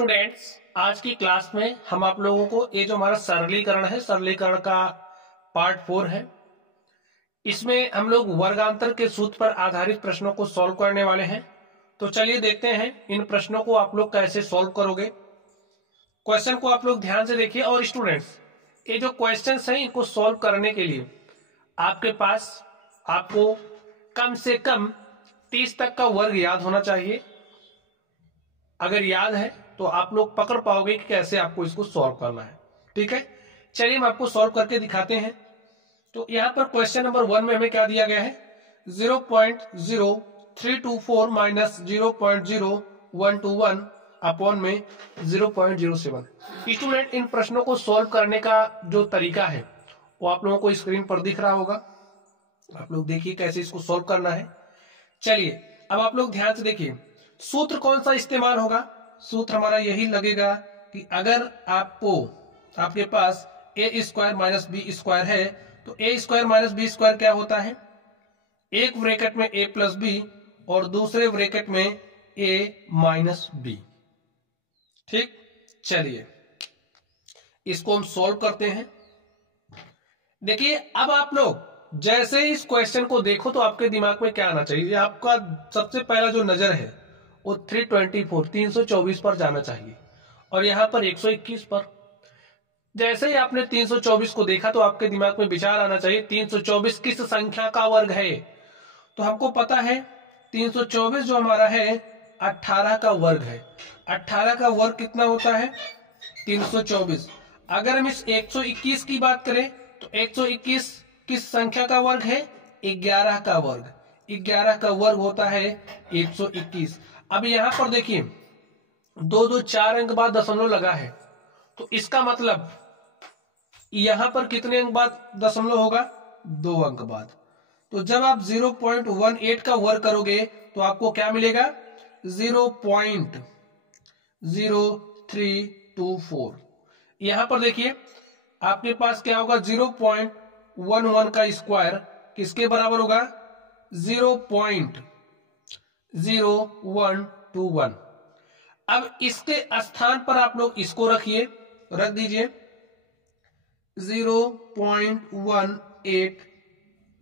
Students, आज की class में हम आप लोगों को ये जो हमारा सरलीकरण है, सरलीकरण का पार्ट 4 है। इसमें हम लोग वर्गांतर के सूत्र पर आधारित प्रश्नों को सॉल्व करने वाले हैं। तो चलिए देखते हैं इन प्रश्नों को आप लोग कैसे सॉल्व करोगे। क्वेश्चन को आप लोग ध्यान से देखिए। और स्टूडेंट्स, ये जो क्वेश्चंस हैं इनको सॉल्व करने के लिए आपके पास आपको कम से कम 30 तक का वर्ग याद होना चाहिए। अगर याद है तो आप लोग पकड़ पाओगे कि कैसे आपको इसको सॉल्व करना है। ठीक है, चलिए हम आपको सॉल्व करके दिखाते हैं। तो यहाँ पर क्वेश्चन नंबर 1 में हमें क्या दिया गया है, 0.0324 माइनस 0.0121 अपॉन में 0.07। स्टूडेंट, इन प्रश्नों को सॉल्व करने का जो तरीका है वो आप लोगों को स्क्रीन पर दिख रहा होगा। आप लोग देखिए कैसे इसको सॉल्व करना है। चलिए अब आप लोग ध्यान से देखिए, सूत्र कौन सा इस्तेमाल होगा। सूत्र हमारा यही लगेगा कि अगर आपके पास ए स्क्वायर माइनस बी स्क्वायर है तो ए स्क्वायर माइनस बी स्क्वायर क्या होता है, एक ब्रैकेट में ए प्लस बी और दूसरे ब्रैकेट में ए माइनस बी। ठीक, चलिए इसको हम सॉल्व करते हैं। देखिए अब आप लोग जैसे इस क्वेश्चन को देखो तो आपके दिमाग में क्या आना चाहिए, आपका सबसे पहला जो नजर है वो 324 पर जाना चाहिए और यहां पर 121 पर। जैसे ही आपने 324 को देखा तो आपके दिमाग में विचार आना चाहिए 324 किस संख्या का वर्ग है। तो हमको पता है 324 जो हमारा है 18 का वर्ग है। 18 का वर्ग कितना होता है, 324। अगर हम इस 121 की बात करें तो 121 किस संख्या का वर्ग है, 11 का वर्ग। 11 का वर्ग होता है 121। अब यहां पर देखिए 4 अंक बाद दशमलव लगा है, तो इसका मतलब यहां पर कितने अंक बाद दशमलव होगा, 2 अंक बाद। तो जब आप 0.18 का वर्ग करोगे तो आपको क्या मिलेगा, 0.0324। यहां पर देखिए आपके पास क्या होगा, 0.11 का स्क्वायर किसके बराबर होगा, 0.0121। अब इसके स्थान पर आप लोग इसको रख दीजिए 0.18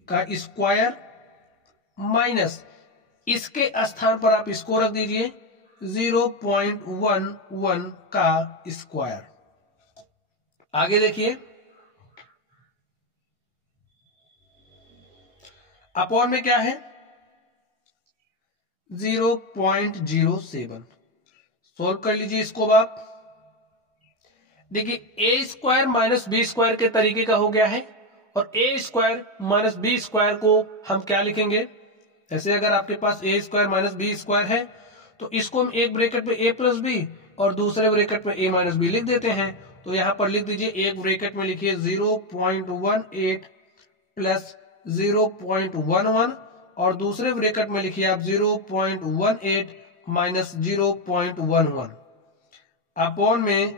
का स्क्वायर माइनस इसके स्थान पर आप इसको रख दीजिए 0.11 का स्क्वायर। आगे देखिए अपॉन में क्या है, 0.07। सोल्व कर लीजिए इसको आप। देखिए ए स्क्वायर माइनस बी स्क्वायर के तरीके का हो गया है और ए स्क्वायर माइनस बी स्क्वायर को हम क्या लिखेंगे, जैसे अगर आपके पास ए स्क्वायर माइनस बी स्क्वायर है तो इसको हम एक ब्रैकेट में ए प्लस बी और दूसरे ब्रैकेट में ए माइनस बी लिख देते हैं। तो यहां पर लिख दीजिए, एक ब्रैकेट में लिखिए 0.18 प्लस 0.11 और दूसरे ब्रैकेट में लिखिए आप 0.18 माइनस 0.11 अपॉन में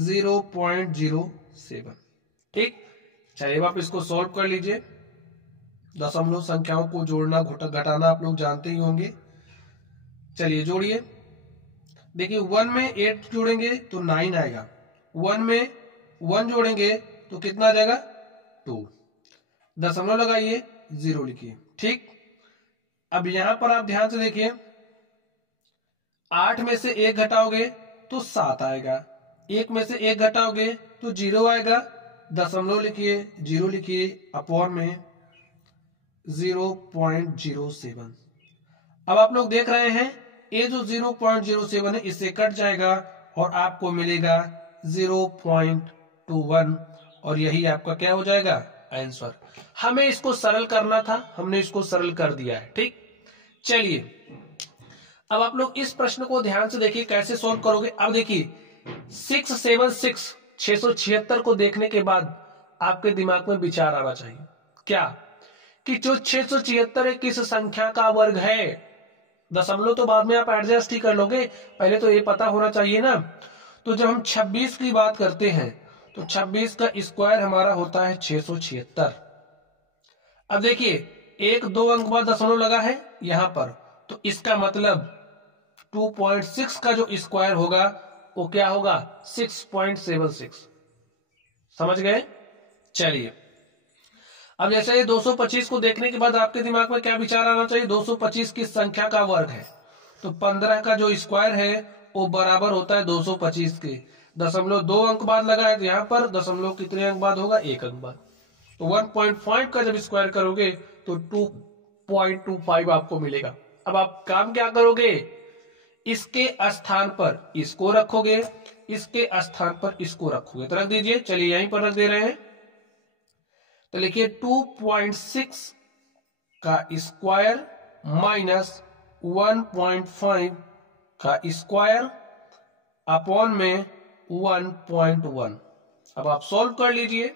0.07। ठीक, चलिए अब आप इसको सॉल्व कर लीजिए। दशमलव संख्याओं को जोड़ना घटाना आप लोग जानते ही होंगे। चलिए जोड़िए। देखिए 1 में 8 जोड़ेंगे तो 9 आएगा, 1 में 1 जोड़ेंगे तो कितना आ जाएगा, 2। दशमलव लगाइए, 0 लिखिए। ठीक, अब यहां पर आप ध्यान से देखिए 8 में से 1 घटाओगे तो 7 आएगा, 1 में से 1 घटाओगे तो 0 आएगा, दशमलव लिखिए, 0 लिखिए अपॉन में 0.07। अब आप लोग देख रहे हैं ये जो 0.07 है इससे कट जाएगा और आपको मिलेगा 0.21 और यही आपका क्या हो जाएगा, आंसर। हमें इसको सरल करना था, हमने इसको सरल कर दिया है। ठीक, चलिए अब आप लोग इस प्रश्न को ध्यान से देखिए कैसे सॉल्व करोगे। अब देखिए 676 को देखने के बाद आपके दिमाग में विचार आना चाहिए क्या, कि जो 676 है किस संख्या का वर्ग है। दशमलव तो बाद में आप एडजस्ट ही कर लोगे, पहले तो ये पता होना चाहिए ना। तो जब हम 26 की बात करते हैं तो 26 का स्क्वायर हमारा होता है 676। अब देखिए 1-2 अंक बाद दशमलव लगा है यहां पर, तो इसका मतलब 2.6 का जो स्क्वायर होगा वो क्या होगा 6.76। समझ गए? चलिए, अब जैसे ये 225 को देखने के बाद आपके दिमाग में क्या विचार आना चाहिए? 225 किस संख्या का वर्ग है? तो 15 का जो स्क्वायर है वो बराबर होता है 225 के। 0.2 अंक बाद लगा है तो यहाँ पर दशमलव कितने अंक बाद होगा? 1 अंक बाद। तो 1.5 का जब स्क्वायर करोगे तो 2.25 आपको मिलेगा। अब आप काम क्या करोगे? इसके स्थान पर इसको रखोगे, इसके स्थान पर इसको रखोगे, तो रख दीजिए। चलिए यहीं पर रख दे रहे हैं। तो लिखिए 2.6 का स्क्वायर माइनस 1.5 का स्क्वायर अपॉन में 1.1। अब आप सॉल्व कर लीजिए,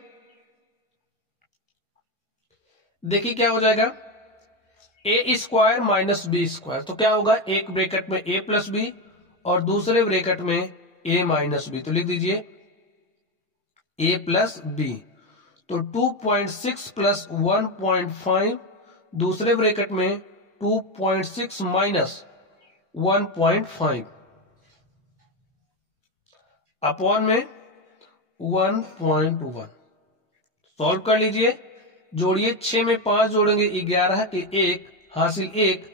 देखिए क्या हो जाएगा? ए स्क्वायर माइनस बी स्क्वायर, तो क्या होगा? एक ब्रैकेट में ए प्लस बी और दूसरे ब्रैकेट में ए माइनस बी, तो लिख दीजिए ए प्लस बी। तो 2.6 प्लस 1.5, दूसरे ब्रैकेट में 2.6 माइनस 1.5 अपॉन में 1.1। सॉल्व कर लीजिए, जोड़िए। 6 में 5 जोड़ेंगे 11 के 1 हासिल 1,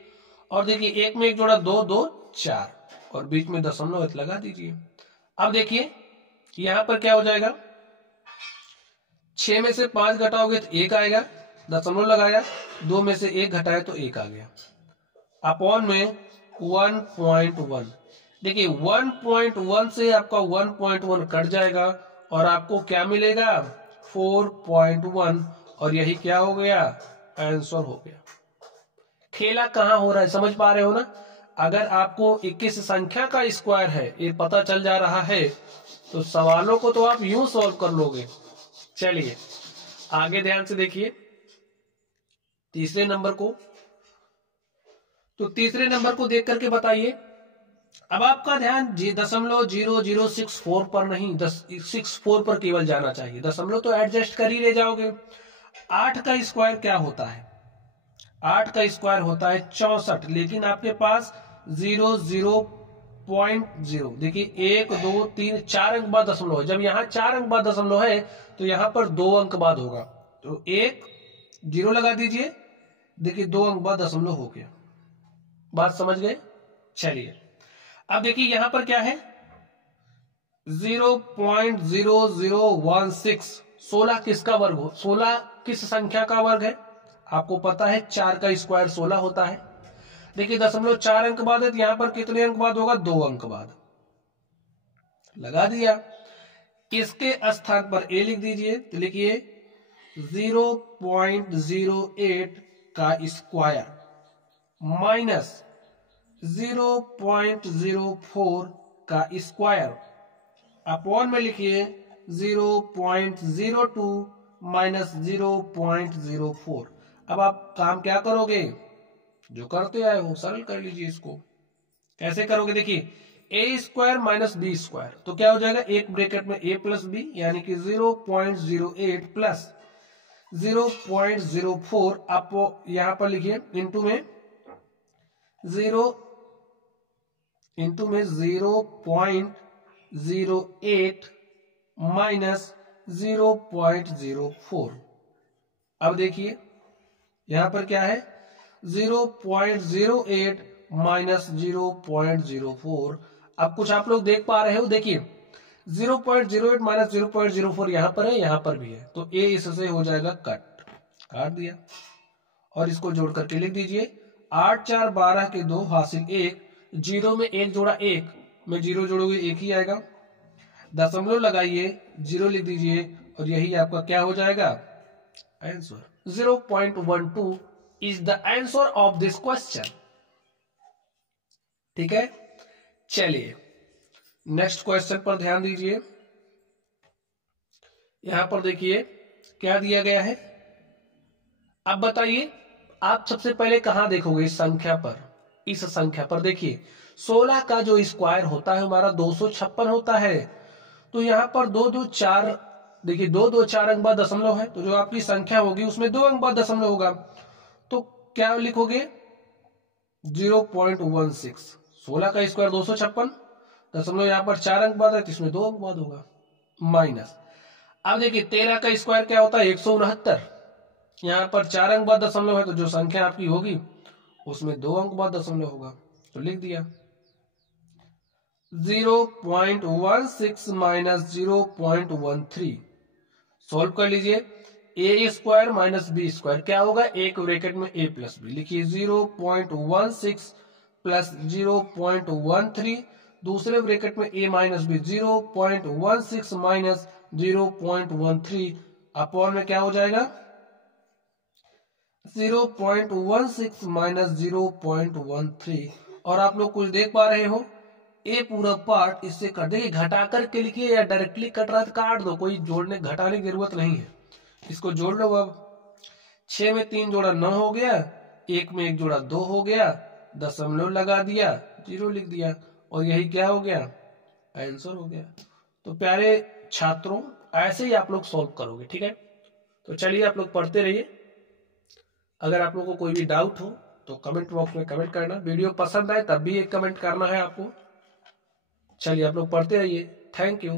और देखिए 1 में 1 जोड़ा 2, 2 4, और बीच में दशमलव लगा दीजिए। अब देखिए यहां पर क्या हो जाएगा? 6 में से 5 घटाओगे तो 1 आएगा, दशमलव लगाया, 2 में से 1 घटाया तो 1 आ गया, अपॉन में 1.1। देखिए 1.1 से आपका 1.1 कट जाएगा और आपको क्या मिलेगा? 4.1, और यही क्या हो गया? आंसर हो गया। खेला कहां हो रहा है, समझ पा रहे हो ना? अगर आपको 21 संख्या का स्क्वायर है ये पता चल जा रहा है तो सवालों को तो आप यूं सॉल्व कर लोगे। चलिए आगे ध्यान से देखिए तीसरे नंबर को। तो तीसरे नंबर को देख करके बताइए। अब आपका ध्यान 0.0064 पर नहीं, 64 पर केवल जाना चाहिए। दशमलव तो एडजस्ट कर ही ले जाओगे। 8 का स्क्वायर क्या होता है? 8 का स्क्वायर होता है 64, लेकिन आपके पास 0.0। देखिए 1 2 3 4 अंक बाद दशमलव है। जब यहाँ 4 अंक बाद दशमलव है तो यहाँ पर 2 अंक बाद होगा, तो 1 0 लगा दीजिए। देखिए 2 अंक बाद दशमलव हो गया। बात समझ गए? चलिए अब देखिए यहां पर क्या है? 0.0016। 16 किसका वर्ग हो? 16 किस संख्या का वर्ग है? आपको पता है 4 का स्क्वायर 16 होता है। देखिए दशमलव 4 अंक बाद है तो यहां पर कितने अंक बाद होगा? 2 अंक बाद। लगा दिया। इसके स्थान पर ए लिख दीजिए, तो लिखिए 0.08 का स्क्वायर माइनस 0.04 का स्क्वायर अपॉन में लिखिए 0.02 माइनस 0.04। अब आप काम क्या करोगे? जो करते आए हो सरल कर लीजिए। इसको कैसे करोगे? देखिए ए स्क्वायर माइनस बी स्क्वायर, तो क्या हो जाएगा? एक ब्रैकेट में ए प्लस बी, यानी कि 0.08 प्लस 0.04, आप यहां पर लिखिए इंटू में 0.08 माइनस 0.04। अब देखिए यहां पर क्या है? 0.08 माइनस 0.04। अब कुछ आप लोग देख पा रहे हो, देखिए 0.08 माइनस 0.04 यहां पर है, यहां पर भी है, तो ए इससे हो जाएगा कट। काट दिया और इसको जोड़ करके लिख दीजिए 8 4 12 के 2 हासिल 1, 0 में 1 जोड़ा 1 में 0 जोड़ोगे 1 ही आएगा, दशमलव लगाइए 0 लिख दीजिए, और यही आपका क्या हो जाएगा? Answer. 0.12 is the answer of this question. ठीक है, चलिए नेक्स्ट क्वेश्चन पर ध्यान दीजिए। यहां पर देखिए क्या दिया गया है। अब बताइए आप सबसे पहले कहां देखोगे? इस संख्या पर। इस संख्या पर देखिए 16 का जो स्क्वायर होता है हमारा 256 होता है। तो यहां पर 2 2 4, देखिए 2 2 4 अंक बाद दशमलव है, तो जो आपकी संख्या होगी उसमें 2 अंक बाद दशमलव होगा, तो क्या लिखोगे? 0.16। 16 का स्क्वायर 256, दशमलव यहाँ पर 4 अंक बाद है तो इसमें 2 अंक बाद होगा माइनस। अब देखिए 13 का स्क्वायर क्या होता है 169। यहाँ पर 4 अंक बाद दशमलव है तो जो संख्या आपकी होगी उसमें 2 अंक बाद दशमलव होगा, तो लिख दिया 0.16 माइनस 0.13। सॉल्व कर लीजिए। ए स्क्वायर माइनस बी स्क्वायर क्या होगा, एक ब्रैकेट में ए प्लस बी लिखिए 0.16 प्लस 0.13, दूसरे ब्रैकेट में ए माइनस बी 0.16 माइनस 0.13 अपॉन में क्या हो जाएगा 0.16 माइनस 0.13। और आप लोग कुछ देख पा रहे हो ए पूरा पार्ट इससे कर देखिए, घटा करके लिखिए या डायरेक्टली कट रहा है तो काट दो, कोई जोड़ने घटाने की जरूरत नहीं है। इसको जोड़ लो। अब 6 में 3 जोड़ा 9 हो गया, 1 में 1 जोड़ा 2 हो गया, दशमलव लगा दिया 0 लिख दिया और यही क्या हो गया आंसर हो गया। तो प्यारे छात्रों ऐसे ही आप लोग सॉल्व करोगे, ठीक है। तो चलिए आप लोग पढ़ते रहिए। अगर आप लोगों को कोई भी डाउट हो तो कमेंट बॉक्स में कमेंट करना, वीडियो पसंद आए तब भी एक कमेंट करना है आपको। चलिए आप लोग पढ़ते रहिए। Thank you.